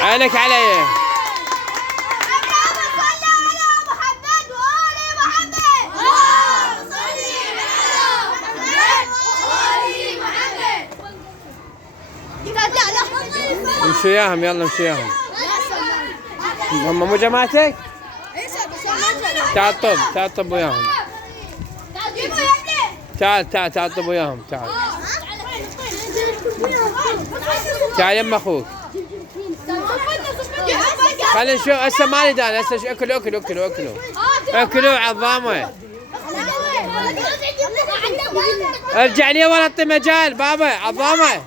عينك علي. امشي وياهم، يلا امشي وياهم. هم مو جماعتك؟ تعال طب، تعال طب وياهم. تعال طب وياهم، تعال. تعال يم اخوك. خلينا نشوف هسه مالي دان، هسه اكلوا عظامه. ارجع لي ورا، اعطي مجال بابا، عظامه.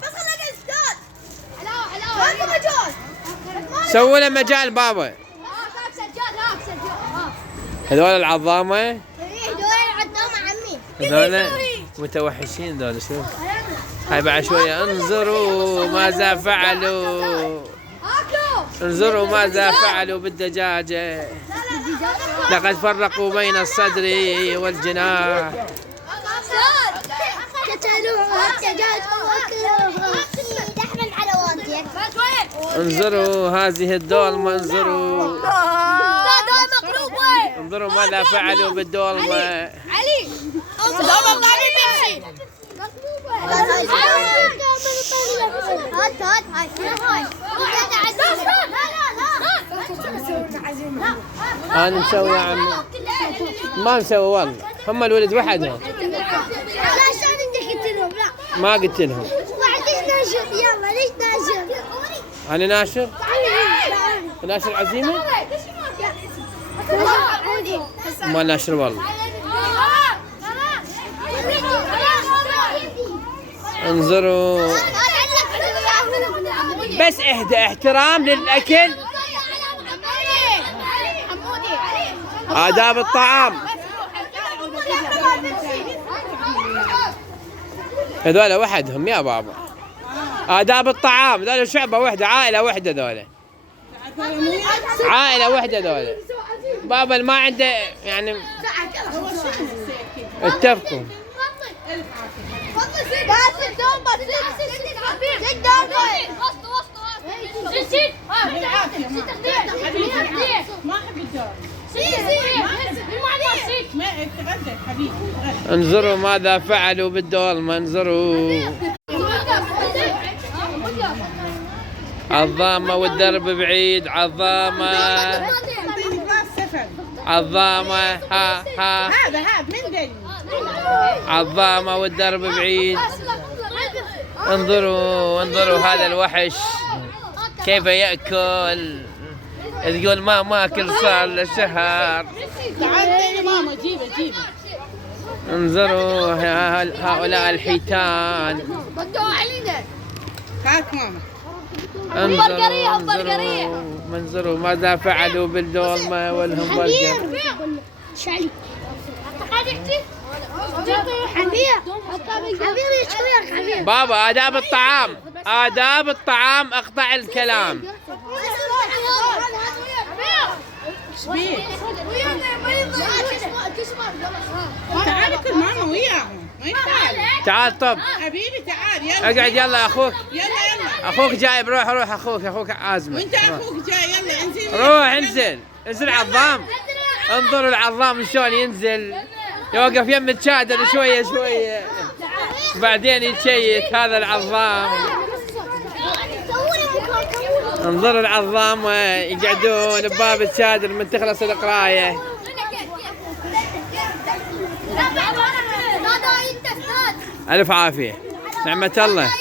سووا له مجال بابا. هذول العظامه. هذول متوحشين ذول. شوف هاي بعد شويه. انظروا ماذا فعلوا، انظروا ماذا فعلوا بالدجاجه. لقد فرقوا بين الصدر والجناح. انظروا هذه الدولمة، انظروا. انظروا ماذا فعلوا بالدولمة. أنا مسوي يا عمي؟ ما مسوي والله، هم الولد وحدهم. ما قلت لهم. يلا ليش ناشر؟ أنا ناشر؟ ناشر عزيمة؟ ما ناشر والله. انظروا بس اهدى، احترام للأكل، آداب الطعام. هذول وحدهم يا بابا، آداب الطعام. ذولا شعبة وحدة، عائلة وحدة، ذولا عائلة وحدة ذولا. بابا ما عنده يعني. اتفقوا. انظروا ماذا فعلوا بالدولمة، انظروا. عظامة والدرب بعيد، عظامة عظامة. ها هذا من دني. عظامة والدرب بعيد. انظروا انظروا هذا الوحش كيف يأكل. تقول ما أكل صار له شهر. تعال ماما جيبه. انظروا هؤلاء الحيتان. هاك ماما. انظروا ماذا فعلوا بالدولمة والهمبرجر. بابا آداب الطعام، آداب الطعام. اقطع الكلام. تعال كل ماما وياهم. تعال طب حبيبي تعال يلا. اقعد يلا اخوك. يلا اخوك جايب. روح اخوك عازمك. وانت اخوك جاي. يلا انزل. روح انزل عظام. انظروا العظام شلون ينزل، يوقف يم الشادر شويه بعدين يتشيك هذا العظام. انظروا العظام يقعدون بباب الشادر من تخلص القرايه. الف عافيه، نعمة الله.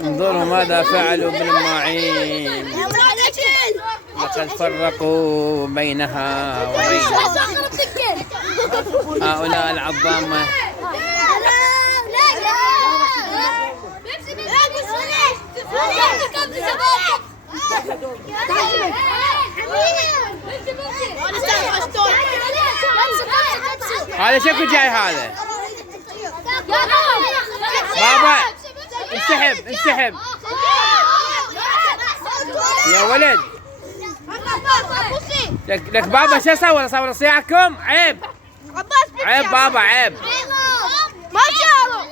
انظروا ماذا فعلوا بالماعين. لقد فرقوا بينها وبين هؤلاء العظامة. هذا شكو جاي هذا بابا. انسحب يا ولد. لك بابا شو اسوي؟ اصور صياحكم؟ عيب عيب بابا عيب. ما شاء الله.